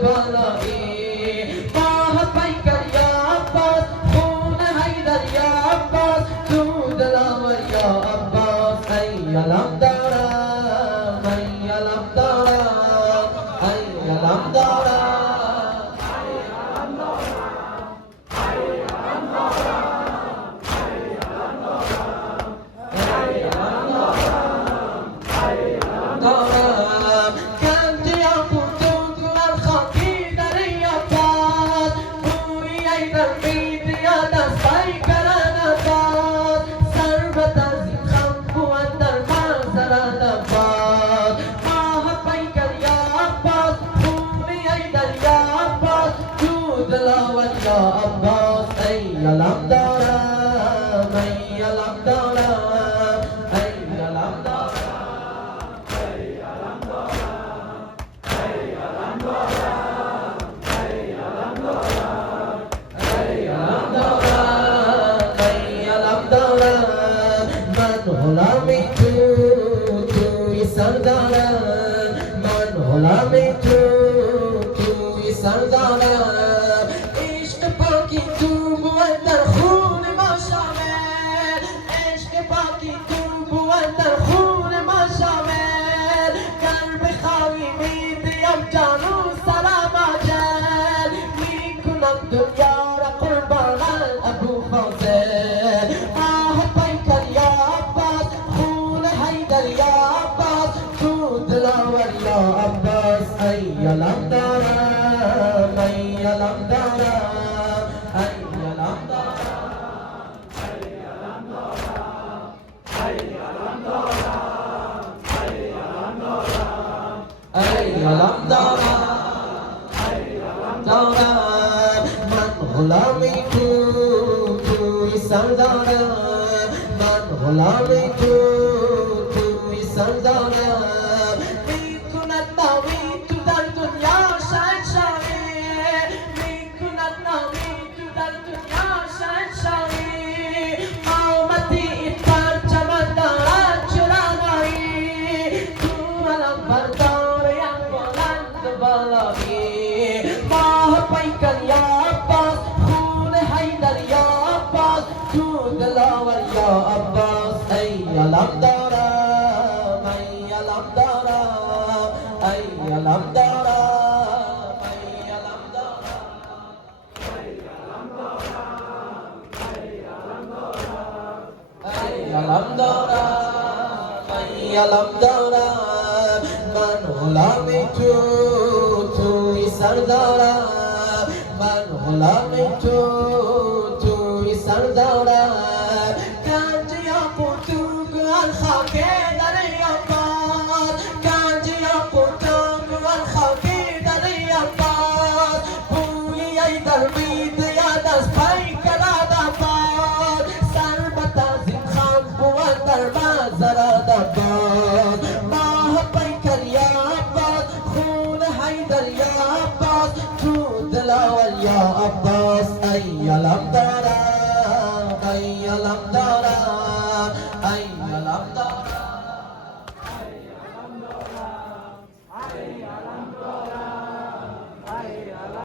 بالایی ماه پیکر یا عباس خون حیدر یا عباس تو دلاور یا عباس ای علم دارم ای علم دارم ای علم دارم Ya Abbas, ay alam daram, ay alam daram, ay alam daram, ay alam daram, ay alam daram, ay alam daram, ay alam daram, ay alam daram. Man hulami tu isardaram, man hulami tu isardaram. دنیا را قربان ابو فاضل آه پیکر یا عباس خون حیدر یا عباس تو دلاور یا عباس ای علم دارم ای علم دارم ای علم دارم ای علم دارم ای علم دارم ای علم دارم ای علم دارم غلامی تو سردارم من غلامی تو سردارم میکند نامی تو در دنیا شهنشاهی میکند نامی تو در دنیا شهنشاهی آمدی این پرچمت دارد چرانایی تو علم بردار یک بلند بالایی ماه پیکر یا دلاور یا عباس ای علم دارم ای علم دارم ای علم دارم ای علم دارم ای علم دارم ای علم دارم ای علم دارم من غلامی توی سردارم من غلامی توی سردارم ماه پیکر یا عباس خون حیدر یا عباس تو دلاور یا عباس ای علم